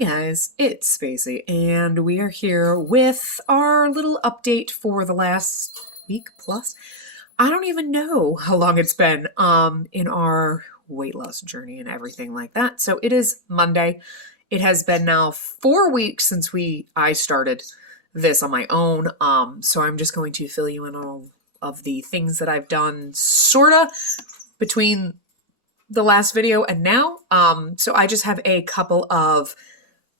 guys, it's Spacey, and we are here with our little update for the last week plus. I don't even know how long it's been in our weight loss journey and everything like that. So it is Monday. It has been now 4 weeks since I started this on my own. So I'm just going to fill you in on all of the things that I've done sorta between the last video and now. So I just have a couple of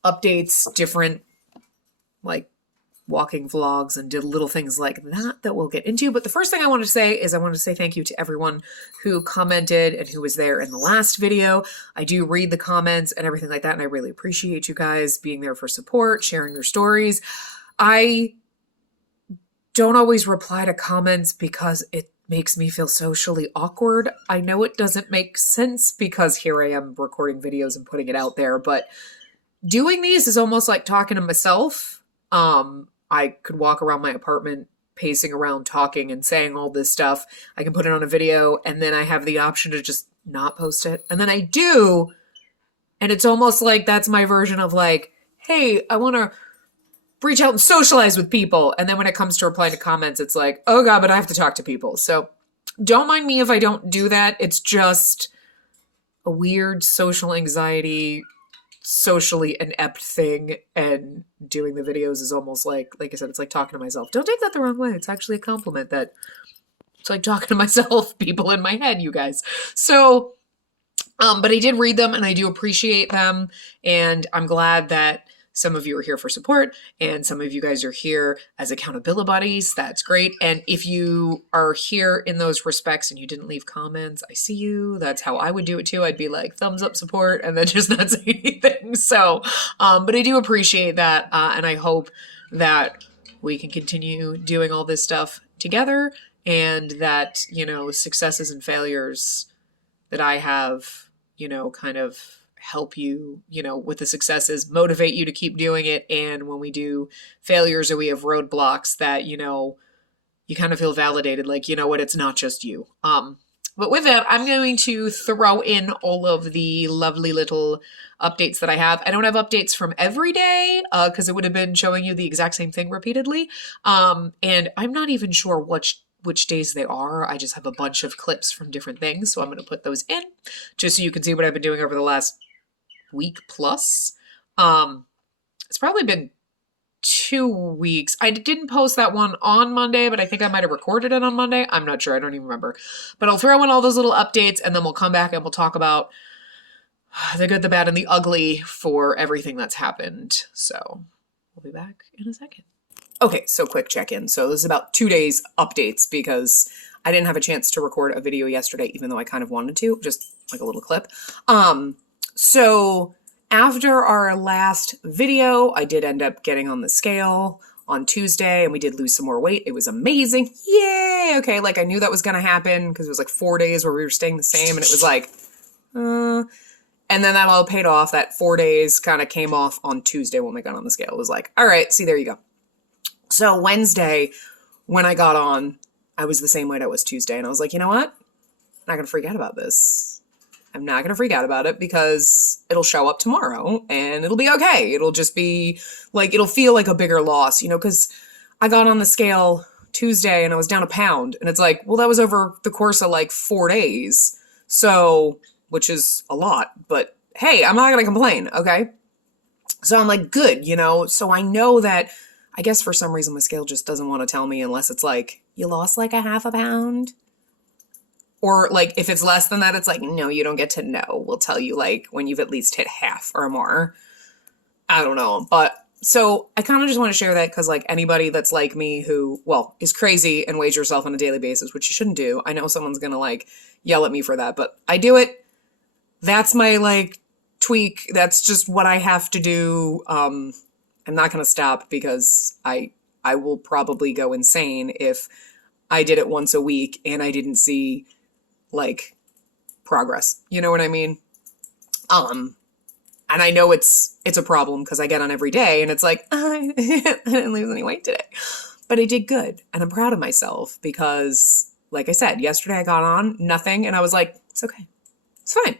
updates, different like walking vlogs and did little things like that we'll get into. But the first thing I want to say is I want to say thank you to everyone who commented and who was there in the last video. I do read the comments and everything like that, and I really appreciate you guys being there for support, sharing your stories. I don't always reply to comments because it makes me feel socially awkward. I know it doesn't make sense because here I am recording videos and putting it out there, but doing these is almost like talking to myself. I could walk around my apartment pacing around talking and saying all this stuff. I can put it on a video and then I have the option to just not post it. And then I do. And it's almost like that's my version of like, hey, I want to reach out and socialize with people. And then when it comes to replying to comments, it's like, oh God, but I have to talk to people. So don't mind me if I don't do that. It's just a weird social anxiety, socially inept thing. And doing the videos is almost like I said, it's like talking to myself. Don't take that the wrong way. It's actually a compliment that it's like talking to myself, people in my head, you guys. So, but I did read them and I do appreciate them. And I'm glad that some of you are here for support and some of you guys are here as accountability buddies. That's great. And if you are here in those respects and you didn't leave comments, I see you. That's how I would do it too. I'd be like thumbs up support and then just not say anything. So, but I do appreciate that. And I hope that we can continue doing all this stuff together and that, you know, successes and failures that I have, you know, kind of help you, you know, with the successes, motivate you to keep doing it. And when we do failures or we have roadblocks that, you know, you kind of feel validated, like, you know what, it's not just you. But with that, I'm going to throw in all of the lovely little updates that I have. I don't have updates from every day because it would have been showing you the exact same thing repeatedly. And I'm not even sure which days they are. I just have a bunch of clips from different things. So I'm going to put those in just so you can see what I've been doing over the last week plus. It's probably been 2 weeks. I didn't post that one on Monday, but I think I might have recorded it on Monday. I'm not sure. I don't even remember. But I'll throw in all those little updates and then we'll come back and we'll talk about the good, the bad, and the ugly for everything that's happened. So we'll be back in a second. Okay, so quick check-in. So this is about 2 days updates because I didn't have a chance to record a video yesterday, even though I kind of wanted to, just like a little clip. So after our last video, I did end up getting on the scale on Tuesday and we did lose some more weight. It was amazing. Yay! Okay, like I knew that was going to happen because it was like 4 days where we were staying the same and it was like, and then that all paid off. That 4 days kind of came off on Tuesday when we got on the scale. It was like, all right, see, there you go. So Wednesday, when I got on, I was the same weight I was Tuesday. And I was like, you know what? I'm not going to freak out about this. I'm not going to freak out about it because it'll show up tomorrow and it'll be okay. It'll just be like, it'll feel like a bigger loss, you know, because I got on the scale Tuesday and I was down a pound. And it's like, well, that was over the course of like 4 days. So, which is a lot. But hey, I'm not going to complain, okay? So I'm like, good, you know? So I know that I guess for some reason my scale just doesn't want to tell me unless it's like, you lost like a half a pound. Or like if it's less than that, it's like, no, you don't get to know. We'll tell you like when you've at least hit half or more. I don't know. But so I kind of just want to share that because like anybody that's like me who, well, is crazy and weighs yourself on a daily basis, which you shouldn't do. I know someone's going to like yell at me for that, but I do it. That's my like tweak. That's just what I have to do. I'm not going to stop because I will probably go insane if I did it once a week and I didn't see like progress. You know what I mean? And I know it's a problem because I get on every day and it's like, I didn't lose any weight today, but I did good. And I'm proud of myself because like I said, yesterday I got on nothing and I was like, it's okay. It's fine.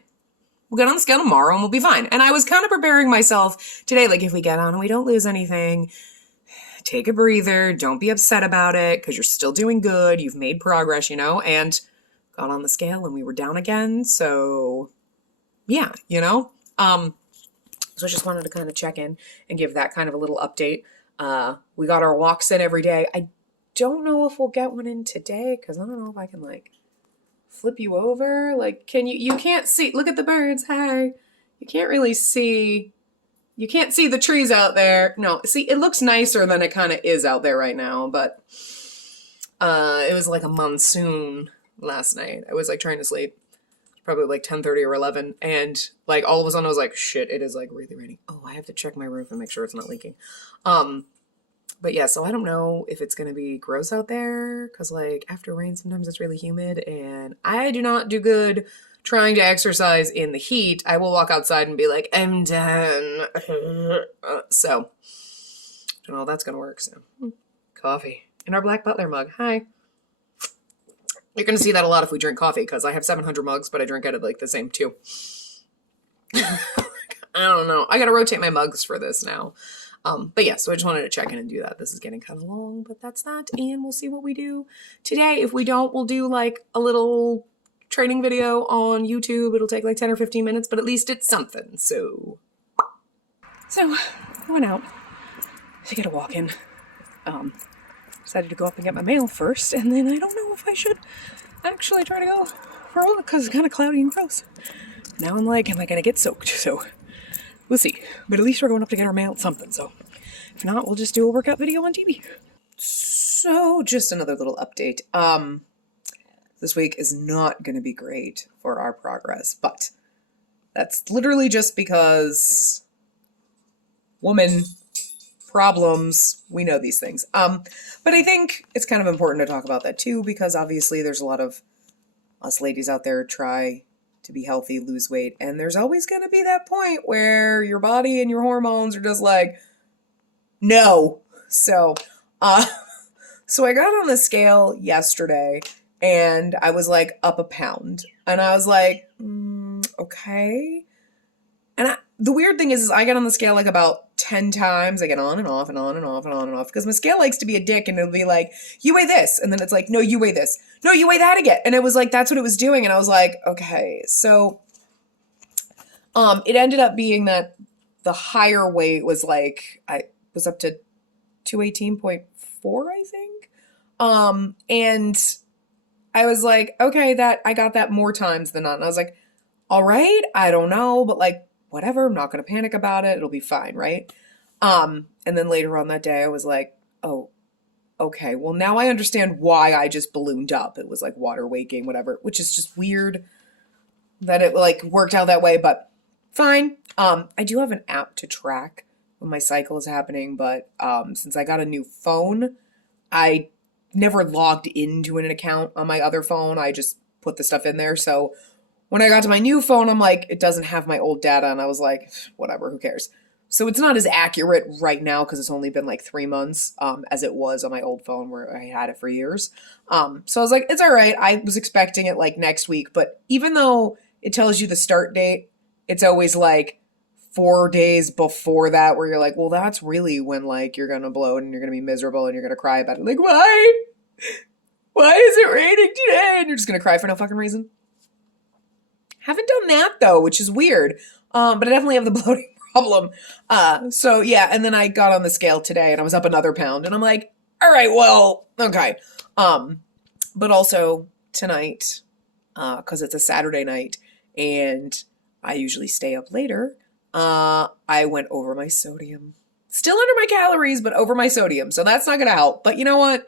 we'll get on the scale tomorrow and we'll be fine. And I was kind of preparing myself today, like if we get on and we don't lose anything, take a breather, don't be upset about it because you're still doing good. You've made progress, and got on the scale and we were down again. So yeah, so I just wanted to kind of check in and give that kind of a little update. We got our walks in every day. I don't know if we'll get one in today because I don't know if I can flip you over. Can you can't see, look at the birds. Hi. You can't really see, you can't see the trees out there. No, see, it looks nicer than it kind of is out there right now, but it was like a monsoon last night. I was trying to sleep. Probably 10:30 or 11, and all of a sudden I was like, shit, it is really raining. Oh, I have to check my roof and make sure it's not leaking. But yeah, so I don't know if it's gonna be gross out there because after rain sometimes it's really humid, and I do not do good trying to exercise in the heat. I will walk outside and be like, I'm done. So I don't know if that's gonna work. So coffee in our Black Butler mug. Hi. You're going to see that a lot if we drink coffee because I have 700 mugs, but I drink out of the same two. I don't know. I got to rotate my mugs for this now. But yeah, so I just wanted to check in and do that. This is getting kind of long, but that's that. And we'll see what we do today. If we don't, we'll do a little training video on YouTube. It'll take 10 or 15 minutes, but at least it's something. So I went out to get a walk in. Decided to go up and get my mail first, and then I don't know if I should actually try to go for a walk because it's kind of cloudy and gross. Now I'm like, am I going to get soaked? So we'll see. But at least we're going up to get our mail something. So if not, we'll just do a workout video on TV. So just another little update. This week is not going to be great for our progress, but that's literally just because woman problems, we know these things. But I think it's kind of important to talk about that too, because obviously there's a lot of us ladies out there try to be healthy, lose weight, and there's always going to be that point where your body and your hormones are just no. So I got on the scale yesterday and I was up a pound, and I was okay. And the weird thing is I get on the scale about 10 times. I get on and off and on and off and on and off because my scale likes to be a dick, and it'll be you weigh this. And then it's no, you weigh this. No, you weigh that again. And it was that's what it was doing. And I was okay. So it ended up being that the higher weight was I was up to 218.4, I think. And I was okay, that I got that more times than not. And I was all right, I don't know, but whatever, I'm not going to panic about it. It'll be fine, right? And then later on that day, I was oh, okay, well, now I understand why I just ballooned up. It was water weight gain, whatever, which is just weird that it worked out that way, but fine. I do have an app to track when my cycle is happening, but since I got a new phone, I never logged into an account on my other phone. I just put the stuff in there. So when I got to my new phone, I'm it doesn't have my old data. And I was whatever, who cares? So it's not as accurate right now because it's only been 3 months as it was on my old phone where I had it for years. So I was it's all right. I was expecting it next week. But even though it tells you the start date, it's always 4 days before that where you're well, that's really when you're going to blow and you're going to be miserable and you're going to cry about it. Why? Why is it raining today? And you're just going to cry for no fucking reason. Haven't done that though, which is weird. But I definitely have the bloating problem. So yeah, and then I got on the scale today and I was up another pound and I'm all right, well, okay. But also tonight, cause it's a Saturday night and I usually stay up later. I went over my sodium, still under my calories, but over my sodium. So that's not going to help. But you know what?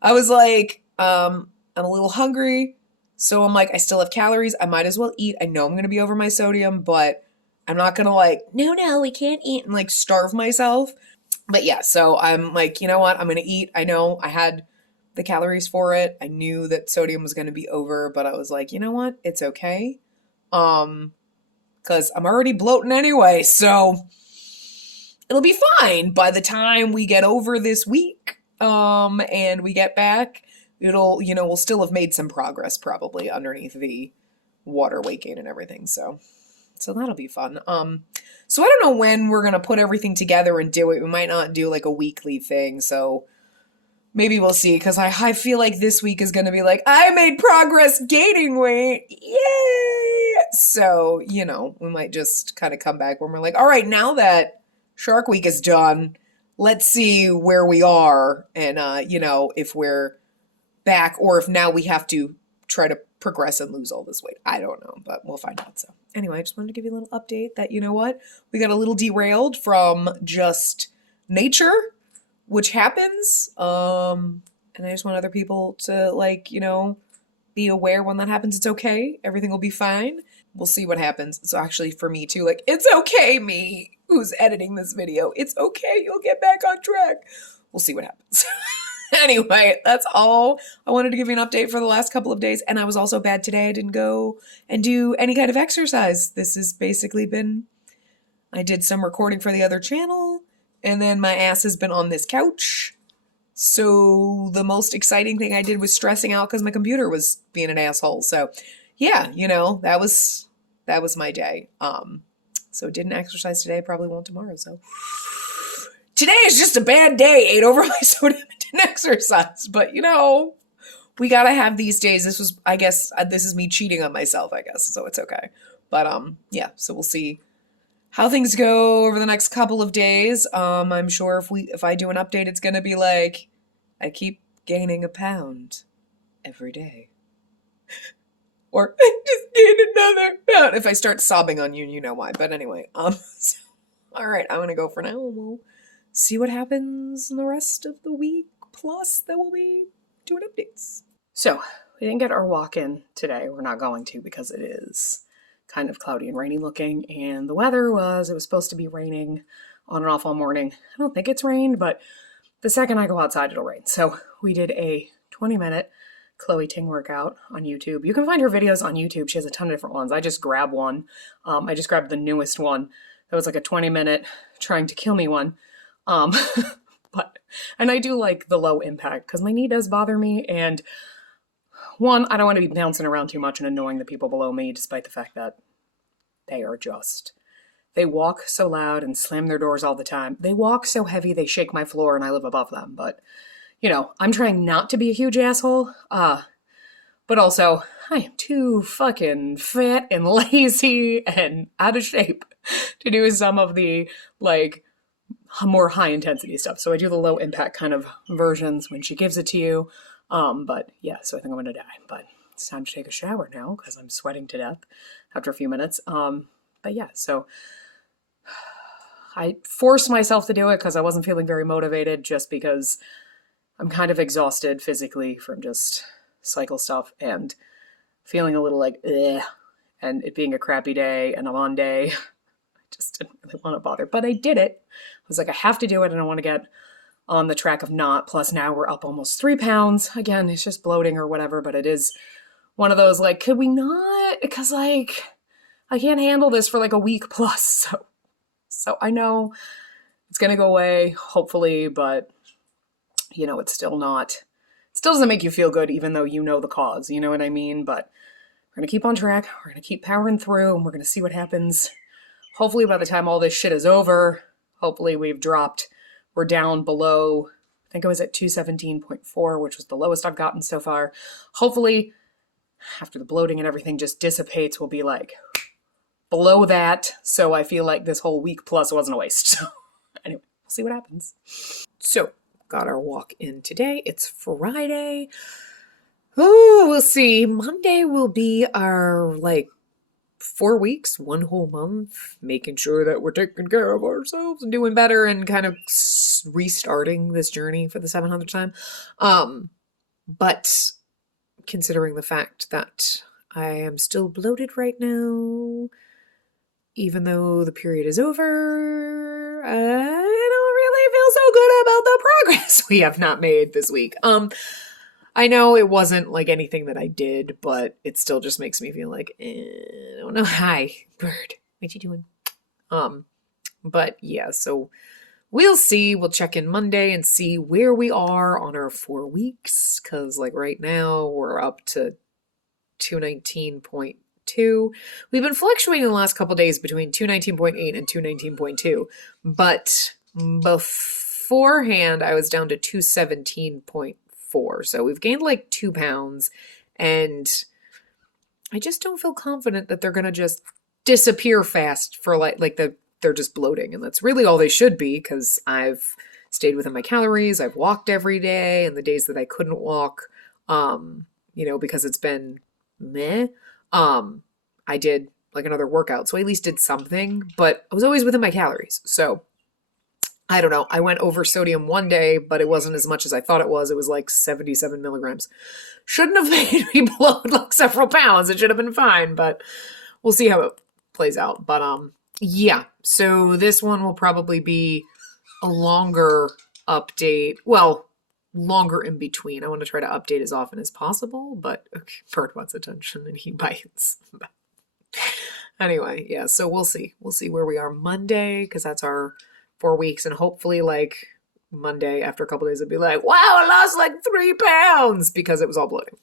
I was I'm a little hungry. So I'm I still have calories. I might as well eat. I know I'm going to be over my sodium, but I'm not going to no, we can't eat and starve myself. But yeah, so I'm you know what? I'm going to eat. I know I had the calories for it. I knew that sodium was going to be over, but I was you know what? It's okay. Cause I'm already bloating anyway. So it'll be fine by the time we get over this week. And we get back. We'll still have made some progress probably underneath the water weight gain and everything. So So that'll be fun. So I don't know when we're gonna put everything together and do it. We might not do like a weekly thing, so maybe we'll see, because I feel like this week is going to be like, I made progress gaining weight. Yay! So, you know, we might just kind of come back when we're like, all right, now that Shark Week is done, let's see where we are and, you know, if we're back or if now we have to try to progress and lose all this weight. I don't know, but we'll find out. So anyway, I just wanted to give you a little update that, you know what, we got a little derailed from just nature, which happens. And I just want other people to, like, you know, be aware when that happens. It's okay. Everything will be fine. We'll see what happens. So actually for me too, like, it's okay, me who's editing this video. It's okay. You'll get back on track. We'll see what happens. Anyway, that's all. I wanted to give you an update for the last couple of days. And I was also bad today. I didn't go and do any kind of exercise. This has basically been, I did some recording for the other channel. And then my ass has been on this couch. So the most exciting thing I did was stressing out because my computer was being an asshole. So yeah, you know, that was my day. So didn't exercise today, probably won't tomorrow. So today is just a bad day. Ate over my sodium and didn't exercise. But you know, we gotta have these days. This was, I guess, this is me cheating on myself, I guess. So it's okay. But yeah, so we'll see how things go over the next couple of days. I'm sure if I do an update, it's gonna be like, I keep gaining a pound every day. Or I just gained another pound. If I start sobbing on you, you know why. But anyway, so, all right, I'm gonna go for now, and we'll see what happens in the rest of the week. Plus, that we'll be doing updates. So we didn't get our walk in today. We're not going to because it is kind of cloudy and rainy looking, and the weather was, it was supposed to be raining on and off all morning. I don't think it's rained, but the second I go outside, it'll rain. So we did a 20-minute Chloe Ting workout on YouTube. You can find her videos on YouTube. She has a ton of different ones. I just grabbed one. I just grabbed the newest one. That was like a 20-minute trying to kill me one. And I do like the low impact because my knee does bother me. And one, I don't want to be bouncing around too much and annoying the people below me, despite the fact that they walk so loud and slam their doors all the time. They walk so heavy, they shake my floor, and I live above them. But, you know, I'm trying not to be a huge asshole. But also, I am too fucking fat and lazy and out of shape to do some of the, like, more high-intensity stuff. So I do the low-impact kind of versions when she gives it to you. But yeah, so I think I'm going to die. But it's time to take a shower now because I'm sweating to death after a few minutes. But yeah, so I forced myself to do it because I wasn't feeling very motivated, just because I'm kind of exhausted physically from just cycle stuff and feeling a little like, ugh, and it being a crappy day and a long day. I just didn't really want to bother, but I did it. I was like, I have to do it and I want to get on the track of not. Plus now we're up almost 3 pounds. Again, it's just bloating or whatever, but it is one of those, like, could we not? Because, like, I can't handle this for like a week plus. So I know it's going to go away, hopefully, but, you know, it's still not, it still doesn't make you feel good, even though you know the cause, you know what I mean? But we're going to keep on track. We're going to keep powering through, and we're going to see what happens. Hopefully by the time all this shit is over, hopefully we're down below, I think I was at 217.4, which was the lowest I've gotten so far. Hopefully, after the bloating and everything just dissipates, we'll be like below that. So I feel like this whole week plus wasn't a waste. So anyway, we'll see what happens. So got our walk in today. It's Friday. Oh, we'll see. Monday will be our, like, 4 weeks, 1 whole month, making sure that we're taking care of ourselves and doing better and kind of restarting this journey for the 700th time. But considering the fact that I am still bloated right now, even though the period is over, I don't really feel so good about the progress we have not made this week. I know it wasn't like anything that I did, but it still just makes me feel like, I don't know. Hi, bird. What you doing? But yeah, so we'll see. We'll check in Monday and see where we are on our 4 weeks. Cause like right now we're up to 219.2 219.2. We've been fluctuating the last couple days between 219.8 and 219.2, but beforehand I was down to 217.4. So we've gained like 2 pounds, and I just don't feel confident that they're going to just disappear fast for they're just bloating, and that's really all they should be, because I've stayed within my calories. I've walked every day, and the days that I couldn't walk, because it's been meh, I did like another workout. So I at least did something, but I was always within my calories. So I don't know. I went over sodium one day, but it wasn't as much as I thought it was. It was like 77 milligrams. Shouldn't have made me bloat like several pounds. It should have been fine, but we'll see how it plays out. But yeah. So this one will probably be a longer update. Well, longer in between. I want to try to update as often as possible, but okay, bird wants attention and he bites. Anyway, yeah, so we'll see. We'll see where we are Monday, because that's our 4 weeks, and hopefully like Monday after a couple days it'll be like, wow, I lost like 3 pounds, because it was all bloating.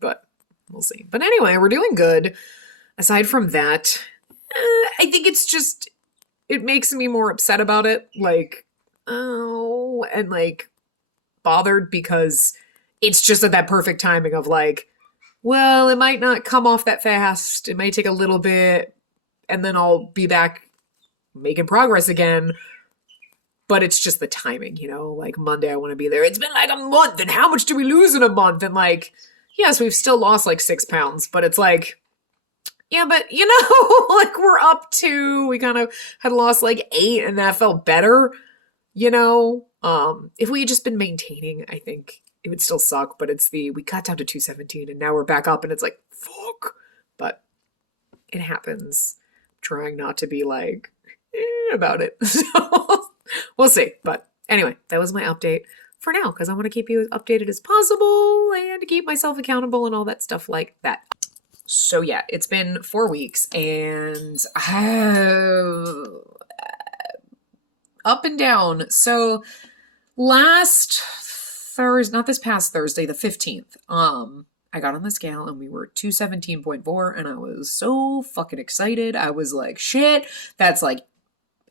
But we'll see. But anyway, we're doing good. Aside from that, I think it's just, it makes me more upset about it. Like, oh, and like bothered, because it's just at that perfect timing of like, well, it might not come off that fast. It may take a little bit, and then I'll be back making progress again. But it's just the timing, like Monday I want to be there. It's been like a month, and how much do we lose in a month? And like, yes, we've still lost like 6 pounds, but it's like, yeah, but like we're up to, we kind of had lost like 8, and that felt better, if we had just been maintaining, I think it would still suck, but we got down to 217, and now we're back up, and it's like, fuck. But it happens. I'm trying not to be like about it. So we'll see. But anyway, that was my update for now, because I want to keep you as updated as possible and to keep myself accountable and all that stuff like that. So yeah, it's been 4 weeks, and up and down. So last Thursday, not this past Thursday, the 15th, I got on the scale and we were 217.4, and I was so fucking excited. I was like, shit, that's like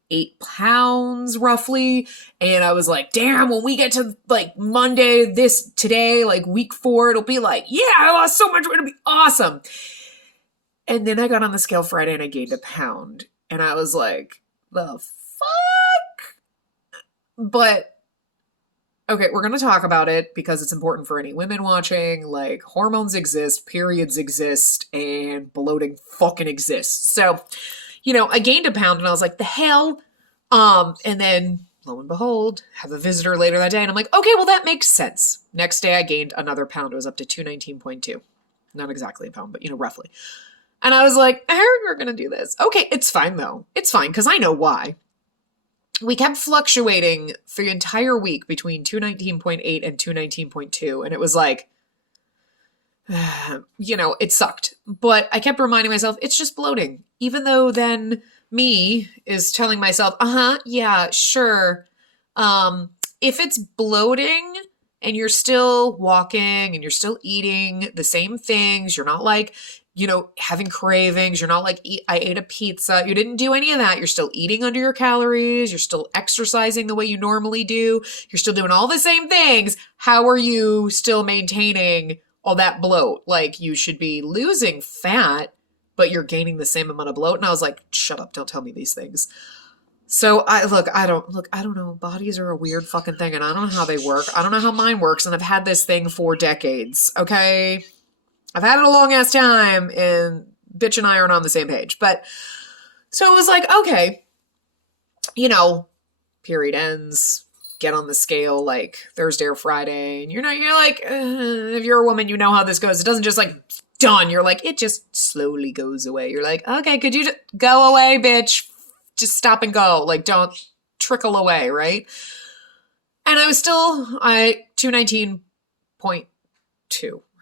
8 pounds roughly. And I was like, damn, when we get to like Monday, today, like week 4, it'll be like, yeah, I lost so much weight, it'll be awesome. And then I got on the scale Friday and I gained 1 pound, and I was like, the fuck? But okay, we're going to talk about it because it's important for any women watching. Like, hormones exist, periods exist, and bloating fucking exists. So, I gained 1 pound, and I was like, the hell? And then, lo and behold, have a visitor later that day, and I'm like, okay, well, that makes sense. Next day, I gained another pound. It was up to 219.2. Not exactly 1 pound, but, roughly. And I was like, I heard we're going to do this. Okay, it's fine, though. It's fine, because I know why. We kept fluctuating for the entire week between 219.8 and 219.2. And it was like, it sucked. But I kept reminding myself, it's just bloating. Even though then me is telling myself, yeah, sure. If it's bloating and you're still walking and you're still eating the same things, you're not like, having cravings. You're not like, I ate a pizza. You didn't do any of that. You're still eating under your calories. You're still exercising the way you normally do. You're still doing all the same things. How are you still maintaining all that bloat? Like, you should be losing fat, but you're gaining the same amount of bloat. And I was like, shut up. Don't tell me these things. So I don't know. Bodies are a weird fucking thing, and I don't know how they work. I don't know how mine works. And I've had this thing for decades. Okay. I've had it a long ass time, and bitch and I aren't on the same page. But so it was like, okay, period ends, get on the scale like Thursday or Friday. And you're like, if you're a woman, you know how this goes. It doesn't just like done. You're like, it just slowly goes away. You're like, okay, could you just go away, bitch? Just stop and go. Like, don't trickle away. Right. And I was still 219.2,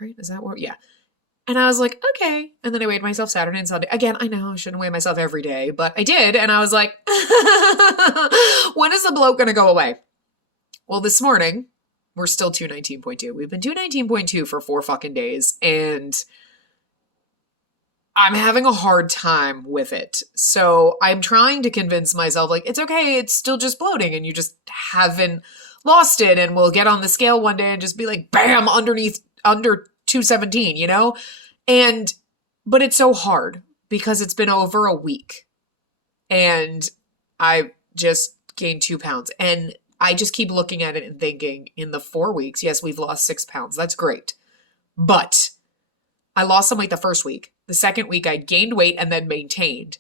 right? Is that what? Yeah. And I was like, okay. And then I weighed myself Saturday and Sunday. Again, I know I shouldn't weigh myself every day, but I did. And I was like, when is the bloat going to go away? Well, this morning, we're still 219.2. We've been 219.2 for 4 fucking days. And I'm having a hard time with it. So I'm trying to convince myself, like, it's okay, it's still just bloating and you just haven't lost it. And we'll get on the scale one day and just be like, bam, under 217, you know? And, but it's so hard because it's been over a week and I just gained 2 pounds. And I just keep looking at it and thinking, in the 4 weeks, yes, we've lost 6 pounds. That's great. But I lost some weight the first week. The second week, I gained weight and then maintained.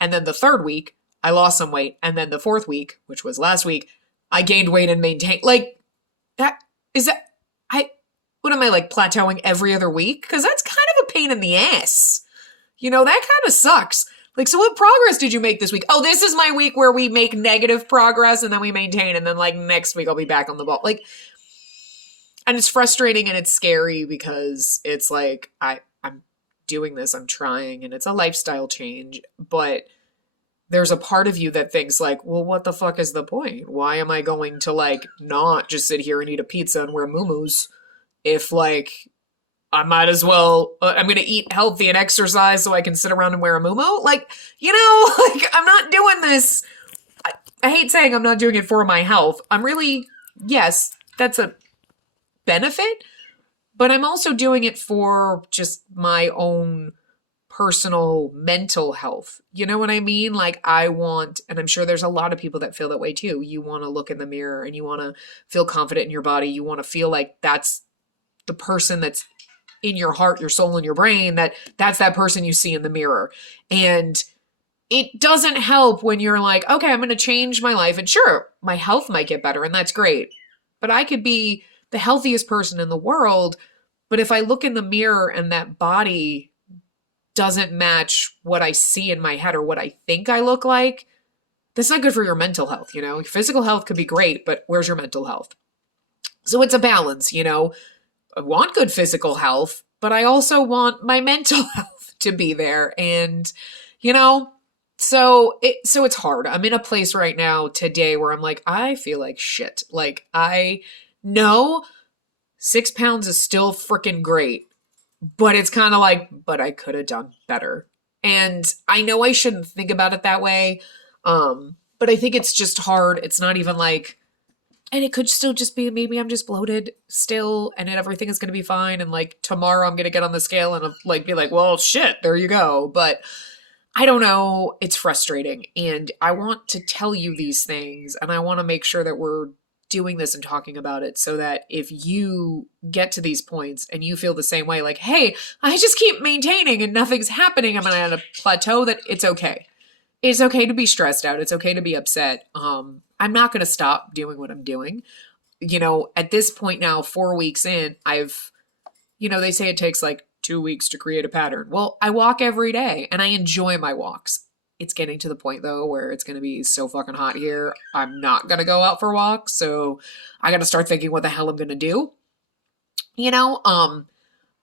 And then the third week, I lost some weight. And then the fourth week, which was last week, I gained weight and maintained. Like, what am I, like, plateauing every other week? Because that's kind of a pain in the ass. You know, that kind of sucks. Like, so what progress did you make this week? Oh, this is my week where we make negative progress and then we maintain. And then, like, next week I'll be back on the ball. Like, and it's frustrating and it's scary because it's like, I'm doing this, I'm trying, and it's a lifestyle change. But there's a part of you that thinks like, well, what the fuck is the point? Why am I going to, like, not just sit here and eat a pizza and wear muumuus if, like, I might as well, I'm going to eat healthy and exercise so I can sit around and wear a muumuu? Like, you know, like, I'm not doing this. I hate saying I'm not doing it for my health. I'm really, yes, that's a benefit, but I'm also doing it for just my own personal mental health. You know what I mean? Like, I want, and I'm sure there's a lot of people that feel that way too. You want to look in the mirror and you want to feel confident in your body. You want to feel like that's the person that's in your heart, your soul, and your brain, that's that person you see in the mirror. And it doesn't help when you're like, okay, I'm going to change my life. And sure, my health might get better and that's great. But I could be the healthiest person in the world. But if I look in the mirror and that body doesn't match what I see in my head or what I think I look like, that's not good for your mental health. You know, your physical health could be great, but where's your mental health? So it's a balance, you know. I want good physical health, but I also want my mental health to be there. And, you know, so it's hard. I'm in a place right now today where I'm like, I feel like shit. Like, I know 6 pounds is still freaking great, but it's kind of like, but I could have done better. And I know I shouldn't think about it that way. But I think it's just hard. It's not even like, and it could still just be, maybe I'm just bloated still and everything is going to be fine. And like tomorrow I'm going to get on the scale and like be like, well, shit, there you go. But I don't know. It's frustrating. And I want to tell you these things and I want to make sure that we're doing this and talking about it so that if you get to these points and you feel the same way, like, hey, I just keep maintaining and nothing's happening, I'm at a plateau, that it's okay. It's okay to be stressed out. It's okay to be upset. I'm not going to stop doing what I'm doing. You know, at this point now, 4 weeks in, they say it takes like 2 weeks to create a pattern. Well, I walk every day and I enjoy my walks. It's getting to the point though where it's going to be so fucking hot here. I'm not going to go out for walks. So I got to start thinking what the hell I'm going to do, you know?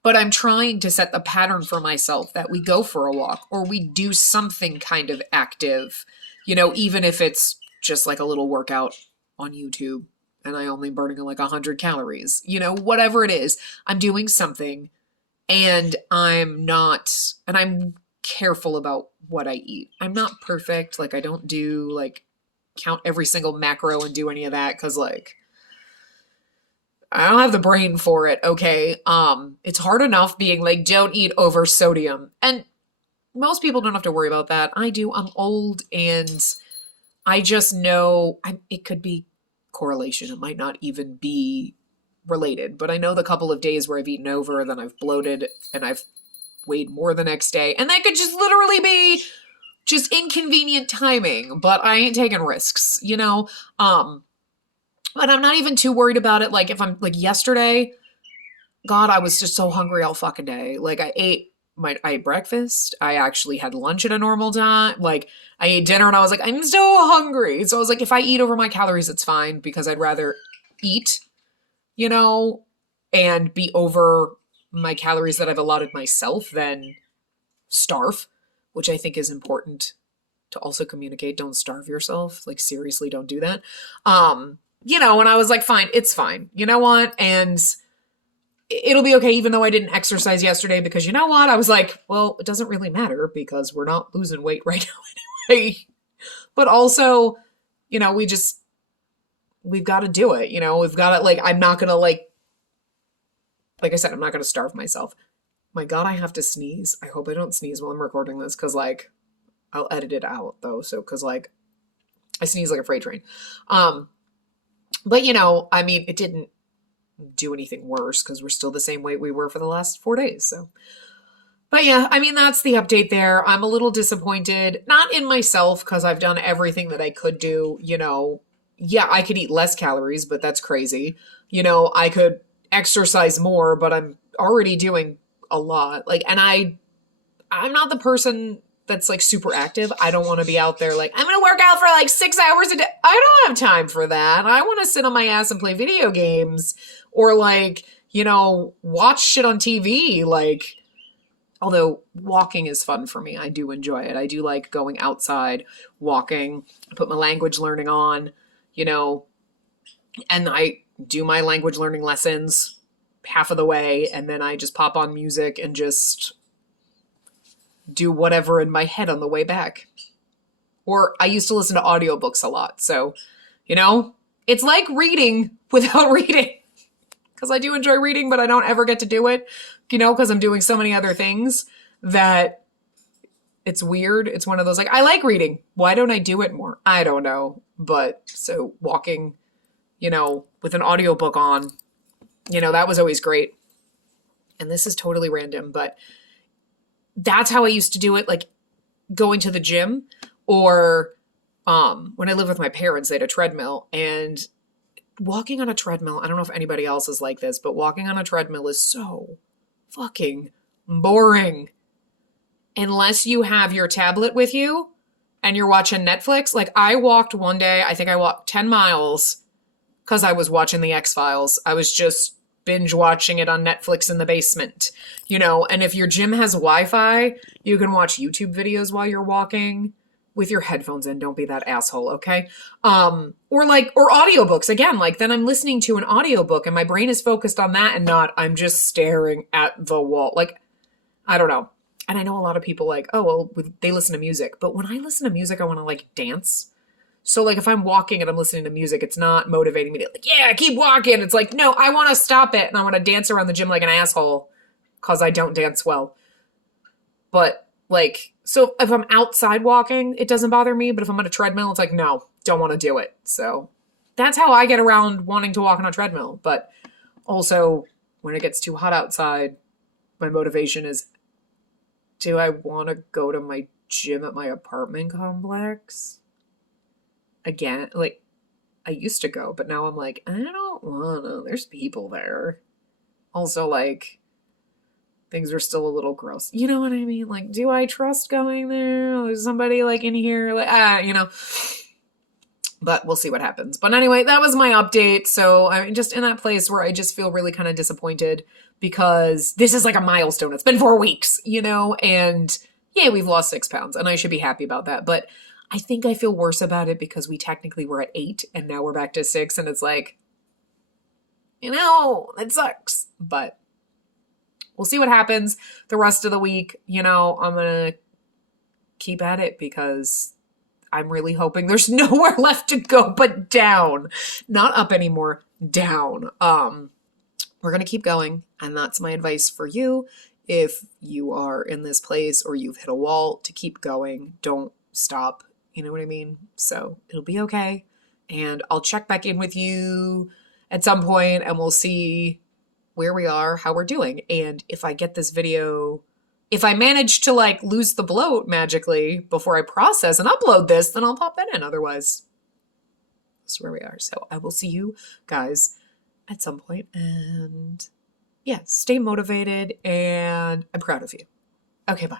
But I'm trying to set the pattern for myself that we go for a walk or we do something kind of active, you know, even if it's just like a little workout on YouTube and I only burning like 100 calories, you know, whatever it is, I'm doing something and I'm careful about what I eat. I'm not perfect. Like I don't do like count every single macro and do any of that. 'Cause like, I don't have the brain for it. Okay. It's hard enough being like, don't eat over sodium. And most people don't have to worry about that. I do. I'm old and I just know it could be correlation. It might not even be related, but I know the couple of days where I've eaten over, then I've bloated and I've weighed more the next day. And that could just literally be just inconvenient timing, but I ain't taking risks, you know? But I'm not even too worried about it. Like if I'm like yesterday, God, I was just so hungry all fucking day. Like I ate breakfast. I actually had lunch at a normal time. Like I ate dinner and I was like, I'm so hungry. So I was like, if I eat over my calories, it's fine because I'd rather eat, you know, and be over my calories that I've allotted myself than starve, which I think is important to also communicate. Don't starve yourself. Like seriously, don't do that. You know, and I was like, fine, it's fine. You know what? And it'll be okay, even though I didn't exercise yesterday, because you know what? I was like, well, it doesn't really matter because we're not losing weight right now anyway. But also, you know, we've got to do it. You know, we've got to, like, I'm not going to, like I said, I'm not going to starve myself. My God, I have to sneeze. I hope I don't sneeze while I'm recording this, because, like, I'll edit it out, though. So, because, like, I sneeze like a freight train. But, you know, I mean, it didn't do anything worse because we're still the same weight we were for the last 4 days. So, but yeah, I mean, that's the update there. I'm a little disappointed, not in myself because I've done everything that I could do. You know, yeah, I could eat less calories, but that's crazy. You know, I could exercise more, but I'm already doing a lot. Like, and I'm not the person that's like super active. I don't want to be out there like, I'm going to work out for like 6 hours a day. I don't have time for that. I want to sit on my ass and play video games or like, you know, watch shit on TV. Like, although walking is fun for me. I do enjoy it. I do like going outside, walking, put my language learning on, you know, and I do my language learning lessons half of the way. And then I just pop on music and just do whatever in my head on the way back. Or I used to listen to audiobooks a lot. So, you know, it's like reading without reading. Because I do enjoy reading, but I don't ever get to do it, you know, because I'm doing so many other things that it's weird. It's one of those, like, I like reading. Why don't I do it more? I don't know. But so walking, you know, with an audiobook on, you know, that was always great. And this is totally random, but that's how I used to do it, like going to the gym or when I lived with my parents, they had a treadmill, and walking on a treadmill, I don't know if anybody else is like this, but walking on a treadmill is so fucking boring. Unless you have your tablet with you and you're watching Netflix. Like I walked one day, I think I walked 10 miles because I was watching the X-Files. I was just binge watching it on Netflix in the basement, you know, and if your gym has Wi-Fi, you can watch YouTube videos while you're walking with your headphones in. Don't be that asshole, okay? Or audiobooks. Again, like then I'm listening to an audiobook and my brain is focused on that and not I'm just staring at the wall. Like, I don't know. And I know a lot of people like, oh, well, they listen to music. But when I listen to music, I want to like dance. So like if I'm walking and I'm listening to music, it's not motivating me to like, yeah, keep walking. It's like, no, I want to stop it. And I want to dance around the gym like an asshole because I don't dance well. But like, so if I'm outside walking, it doesn't bother me. But if I'm on a treadmill, it's like, no, don't want to do it. So that's how I get around wanting to walk on a treadmill. But also when it gets too hot outside, my motivation is, do I want to go to my gym at my apartment complex? Again, like, I used to go, but now I'm like, I don't want to. There's people there. Also, like, things are still a little gross. You know what I mean? Like, do I trust going there? There's somebody, like, in here, like, you know. But we'll see what happens. But anyway, that was my update. So I'm just in that place where I just feel really kind of disappointed because this is like a milestone. It's been 4 weeks, you know, and yeah, we've lost 6 pounds and I should be happy about that. But I think I feel worse about it because we technically were at 8 and now we're back to 6. And it's like, you know, it sucks. But we'll see what happens the rest of the week. You know, I'm going to keep at it because I'm really hoping there's nowhere left to go but down. Not up anymore, down. We're going to keep going. And that's my advice for you. If you are in this place or you've hit a wall, to keep going. Don't stop. You know what I mean? So it'll be okay. And I'll check back in with you at some point and we'll see where we are, how we're doing. And if I get this video, if I manage to like lose the bloat magically before I process and upload this, then I'll pop that in. Otherwise, that's where we are. So I will see you guys at some point. And yeah, stay motivated and I'm proud of you. Okay, bye.